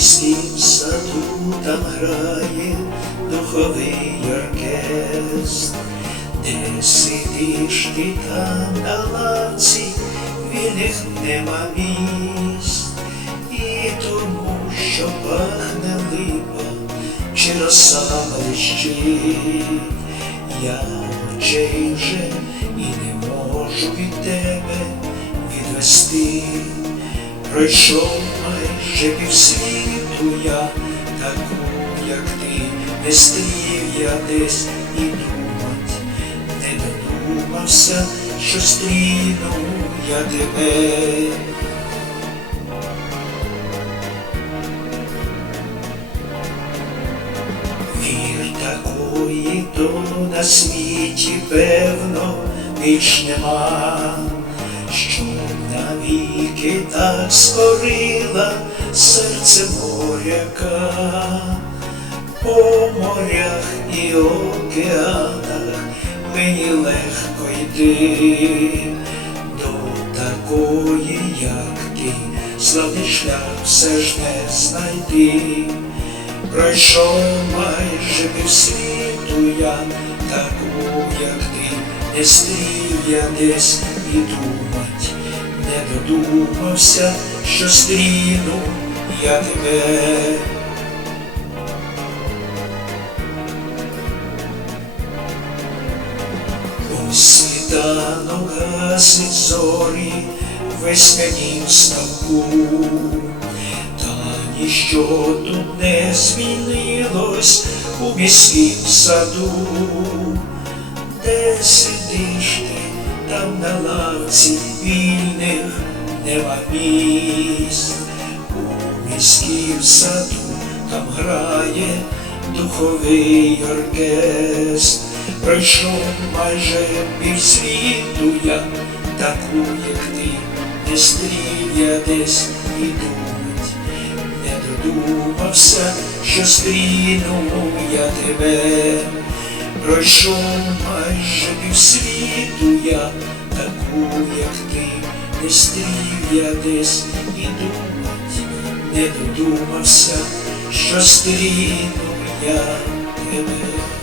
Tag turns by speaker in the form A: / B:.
A: міськім саду там грає духовий оркестр, де сидиш ти там на лавці, вільних нема місць, і тому, що пахне липа, чи роса блищить, я очей вже і не можу від тебе відвести. Пройшов майже півсвіту не стрів я десь і думать, не додумався, що стріну я тебе. Вір такої то на світі, певно, більш нема, що навіки так скорила серце моряка, по морях і океанах мені легко йти до такої, як ти, славний шлях все ж не знайти. Пройшов майже півсвіту я, таку, як ти, не стрів я десь і думать, не додумався, що стріну я тебе. Світанок гасить зорі веснянім ставку, та ніщо тут не змінилось у міськім саду, де сидиш ти там на лавці вільних нема місць, у міськім саду там грає духовий оркестр. Пройшов майже півсвіту я, таку, як ти, не стрів я десь і думать, не додумався, що стріну я тебе. Пройшов майже півсвіту я, таку, як ти, не стрів я десь і думать, не додумався, що стріну я тебе.